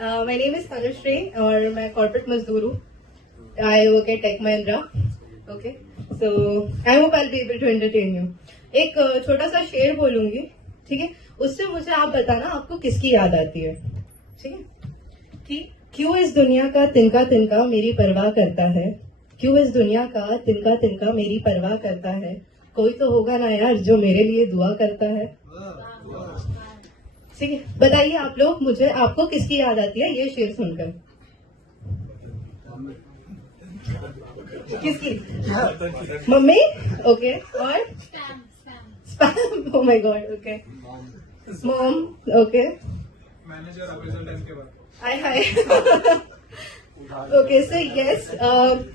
My name is Tanushree और मैं corporate मजदूर हूँ. I work at Tech Mahindra. Okay, so I hope I'll be able to entertain you. एक छोटा सा शेर बोलूंगी, ठीक है? उससे मुझे आप बताना आपको किसकी याद आती है, ठीक है? कि क्यों इस दुनिया का तिनका तिनका मेरी परवाह करता है, क्यों इस दुनिया का तिनका तिनका मेरी परवाह करता है, कोई तो होगा ना यार जो मेरे लिए दुआ करता है. ठीक है, बताइए आप लोग मुझे आपको किसकी याद आती है ये शेर सुनकर? किसकी? मम्मी. ओके. और spam. Oh my God. Okay. Mom. Okay. Manager appraisal time के बाद. हाय हाय. ओके सो यस,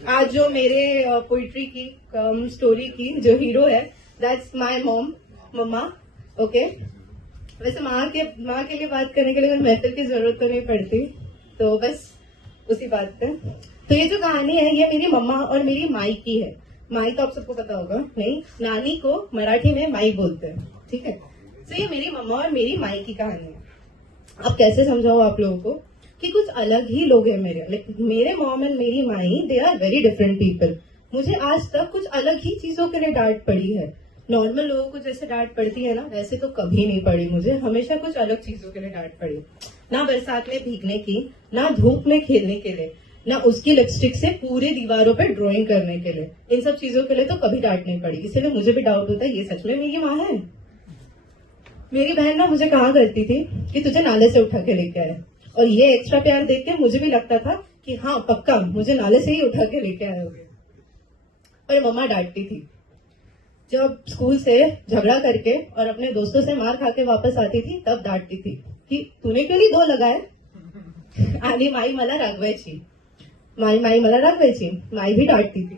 आज जो मेरे पोइट्री की स्टोरी की जो हीरो है दैट्स माय मॉम, मम्मा. ओके. वैसे माँ के लिए बात करने के लिए महफिल की जरूरत तो नहीं पड़ती, तो बस उसी बात पे. तो ये जो कहानी है ये मेरी मम्मा और मेरी माई की है. माई तो आप सबको पता होगा, नहीं, नानी को मराठी में माई बोलते हैं, ठीक है? तो ये मेरी मम्मा और मेरी माई की कहानी है. अब कैसे समझाओ आप लोगों को कि कुछ अलग ही लोग हैं मेरे मॉम एंड मेरी माई, they are very different people. मुझे आज तक कुछ अलग ही चीजों के लिए डांट पड़ी है. नॉर्मल लोगों को जैसे डांट पड़ती है ना, वैसे तो कभी नहीं पड़ी मुझे. हमेशा कुछ अलग चीजों के लिए डांट पड़ी. ना बरसात में भीगने की, ना धूप में खेलने के लिए, ना उसकी लिपस्टिक से पूरी दीवारों पे ड्राइंग करने के लिए. इन सब चीजों के लिए तो कभी डांट नहीं पड़ी. इसलिए मुझे भी डाउट होता है ये सच में मेरी माँ है. मेरी बहन ना मुझे कहा करती थी कि तुझे नाले से उठा के लेके आए, और ये एक्स्ट्रा प्यार देख के मुझे भी लगता था कि हाँ पक्का मुझे नाले से ही उठा के लेके आए होंगे. पर मम्मा डांटती थी. जब स्कूल से झगड़ा करके और अपने दोस्तों से मार खा के वापस आती थी तब डांटती थी कि तूने क्यों नहीं 2 लगाए. आणि माई मला रागवायची. माई मला रागवायची. माई भी डांटती थी.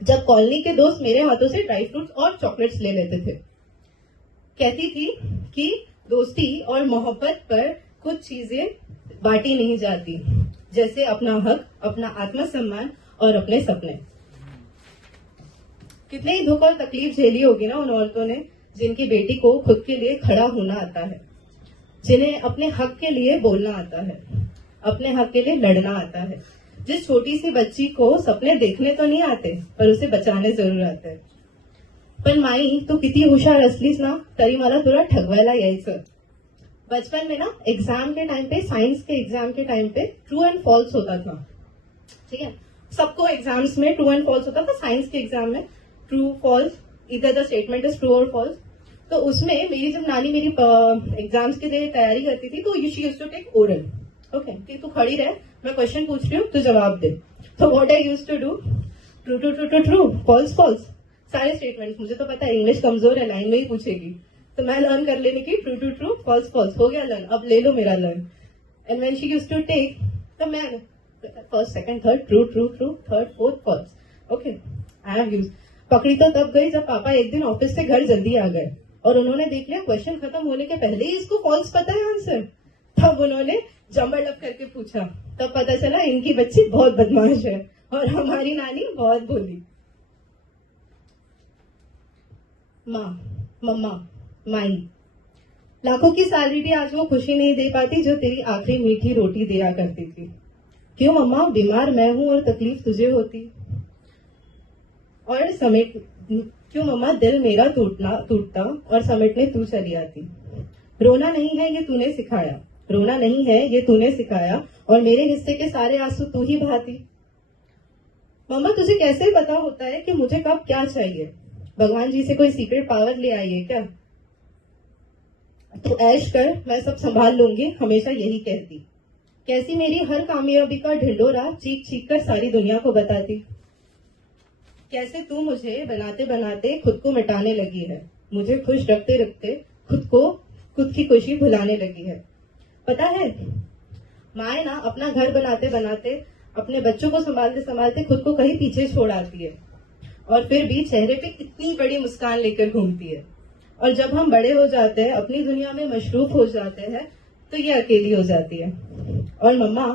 जब कॉलोनी के दोस्त मेरे हाथों से ड्राई फ्रूट्स और चॉकलेट्स ले लेते थे, कहती थी कि दोस्ती और मोहब्बत पर कुछ चीजें बांटी नहीं जाती, जैसे अपना हक, अपना आत्मसम्मान और अपने सपने. कितने ही दुख और तकलीफ झेली होगी ना उन औरतों ने जिनकी बेटी को खुद के लिए खड़ा होना आता है, जिन्हें अपने हक के लिए बोलना आता है, अपने हक के लिए लड़ना आता है. जिस छोटी सी बच्ची को सपने देखने तो नहीं आते पर उसे बचाने जरूर आते हैं. पण माई तू किती हुशार असलीस ना तरी मला तुला ठगवायला यायचं. बचपन में ना एग्जाम के टाइम पे, साइंस के एग्जाम के टाइम पे ट्रू एंड फॉल्स होता था, ठीक है? सबको एग्जाम्स में ट्रू एंड फॉल्स होता था. साइंस के एग्जाम में ट्रू फॉल्स, इधर द स्टेटमेंट इज ट्रू और फॉल्स. तो उसमें मेरी जब नानी मेरी एग्जाम्स के लिए तैयारी करती थी तो she used to take oral. Okay, कि तू खड़ी रह, मैं क्वेश्चन पूछ रही हूँ, तू जवाब दे. तो what I used to do, true true true true true, false false, सारे स्टेटमेंट्स. मुझे तो पता है इंग्लिश कमजोर है, लाइन में ही पूछेगी, तो मैं लर्न कर लेने की true true true, false false. हो गया लर्न, अब ले लो मेरा learn. And when she used to take, तो मैं first second third true true true, third fourth false. Okay, I have used. पकड़ी तो तब गई जब पापा एक दिन ऑफिस से घर जल्दी आ गए और उन्होंने देख लिया क्वेश्चन खत्म होने के पहले ही इसको फॉल्स पता है आंसर. तब उन्होंने जंबड़लब करके पूछा. तब पता चला इनकी बच्ची बहुत बदमाश है और हमारी नानी बहुत भोली. माँ, मम्मा, माई, लाखों की सैलरी भी आज वो खुशी नहीं दे पाती जो तेरी आखिरी मीठी रोटी दिया करती थी. क्यों मम्मा, बीमार मैं हूं और तकलीफ तुझे होती. और समेट, क्यों मम्मा दिल मेरा टूटता और समेटने तू चली आती. रोना नहीं है ये तूने सिखाया, रोना नहीं है ये तूने सिखाया, और मेरे हिस्से के सारे आंसू तू ही बहाती. मम्मा तुझे कैसे पता होता है कि मुझे कब क्या चाहिए. भगवान जी से कोई सीक्रेट पावर ले आई है क्या. तू ऐश कर, मैं सब संभाल लूंगी, हमेशा यही कहती. कैसी मेरी हर कामयाबी का ढिंडोरा चीख चीख कर सारी दुनिया को बताती. कैसे तू मुझे बनाते बनाते खुद को मिटाने लगी है, मुझे खुश रखते रखते खुद की खुशी भुलाने लगी है. पता है माए ना अपना घर बनाते बनाते, अपने बच्चों को संभालते संभालते खुद को कहीं पीछे छोड़ आती है, और फिर भी चेहरे पे इतनी बड़ी मुस्कान लेकर घूमती है. और जब हम बड़े हो जाते हैं, अपनी दुनिया में मशरूफ हो जाते हैं, तो ये अकेली हो जाती है. और मम्मा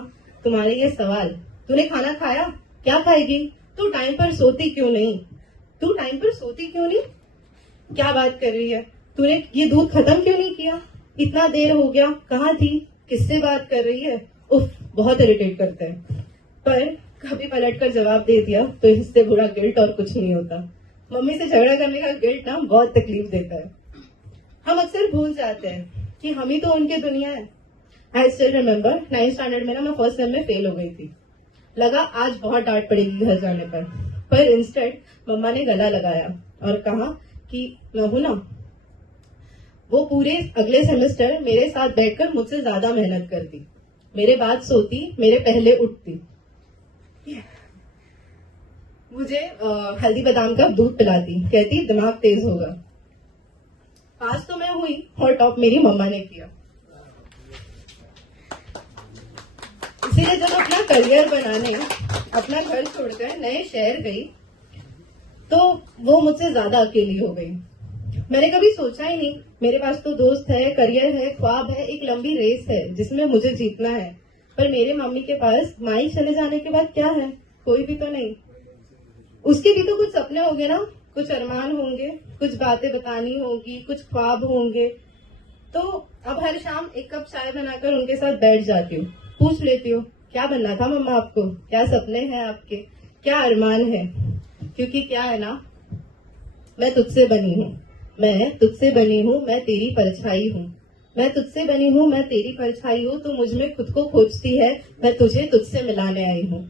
तुम्हारे ये सवाल, तूने खाना खाया, क्या खाएगी, तू टाइम पर सोती क्यों नहीं, तू टाइम पर सोती क्यों नहीं, क्या बात कर रही है, तूने ये दूध खत्म क्यों नहीं किया, इतना देर हो गया, कहाँ थी, किससे बात कर रही है, उफ बहुत इरिटेट करते हैं। पर कभी पलट कर जवाब दे दिया तो इससे बुरा गिल्ट और कुछ नहीं होता। मम्मी से झगड़ा करने का गिल्ट ना बहुत तकलीफ देता है। हम अक्सर भूल जाते हैं कि हम ही तो उनकी दुनिया है। I still remember 9th standard में ना मैं फर्स्ट सेम में फेल हो गई थी। लगा आज बहुत डांट पड़ेगी घर जाने पर इंस्टेड मम्मा ने गला लगाया और कहा कि मैं हूं ना। वो पूरे अगले सेमेस्टर मेरे साथ बैठकर मुझसे ज्यादा मेहनत करती, मेरे बाद सोती, मेरे पहले उठती, मुझे हल्दी बादाम का दूध पिलाती, कहती दिमाग तेज होगा। पास तो मैं हुई और टॉप मेरी मम्मा ने किया। इसीलिए जब अपना करियर बनाने अपना घर छोड़कर नए शहर गई तो वो मुझसे ज्यादा अकेली हो गई। मैंने कभी सोचा ही नहीं, मेरे पास तो दोस्त है, करियर है, ख्वाब है, एक लंबी रेस है जिसमें मुझे जीतना है। पर मेरे मम्मी के पास माई चले जाने के बाद क्या है, कोई भी तो नहीं। उसके भी तो कुछ सपने होंगे ना, कुछ अरमान होंगे, कुछ बातें बतानी होगी, कुछ ख्वाब होंगे। तो अब हर शाम एक कप चाय बनाकर उनके साथ बैठ जाती हूँ, पूछ लेती हूँ क्या बनना था मम्मा आपको, क्या सपने हैं आपके, क्या अरमान है। क्योंकि क्या है ना, मैं तुझसे बनी हूँ, मैं तुझसे बनी हूँ, मैं तेरी परछाई हूँ, मैं तुझसे बनी हूँ, मैं तेरी परछाई हूँ। तू मुझ में खुद को खोजती है, मैं तुझे तुझसे मिलाने आई हूँ।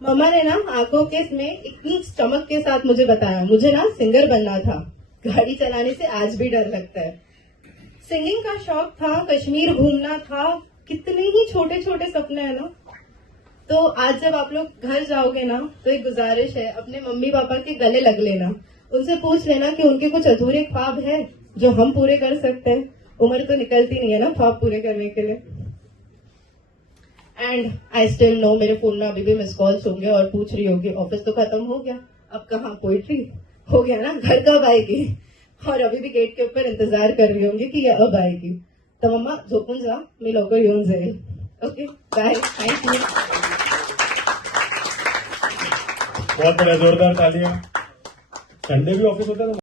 मम्मा ने ना आंखों के में इतनी चमक के साथ मुझे बताया, मुझे ना सिंगर बनना था। गाड़ी चलाने से आज भी डर लगता है। सिंगिंग का शौक था, कश्मीर घूमना था, कितने ही छोटे छोटे सपने हैं ना। तो आज जब आप लोग घर जाओगे ना तो एक गुजारिश है, अपने मम्मी पापा के गले लग लेना, उनसे पूछ लेना कि उनके कुछ अधूरे ख्वाब है जो हम पूरे कर सकते हैं। उम्र तो निकलती नहीं है ना ख्वाब पूरे करने के लिए। एंड आई स्टिल नो, मेरे फोन में अभी भी मिस कॉल्स होंगे और पूछ रही होगी ऑफिस तो खत्म हो गया, अब कहाँ पोइट्री हो गया ना, घर कब आएगी। और अभी भी गेट के ऊपर इंतजार कर रही होंगी कि ये अब आएगी। तो मम्मा झोपून जा, मी लवकर येऊन जाईल। Okay bye, thank you. बहुत बढ़िया, जोरदार तालियां। संडे भी ऑफिस होता है ना?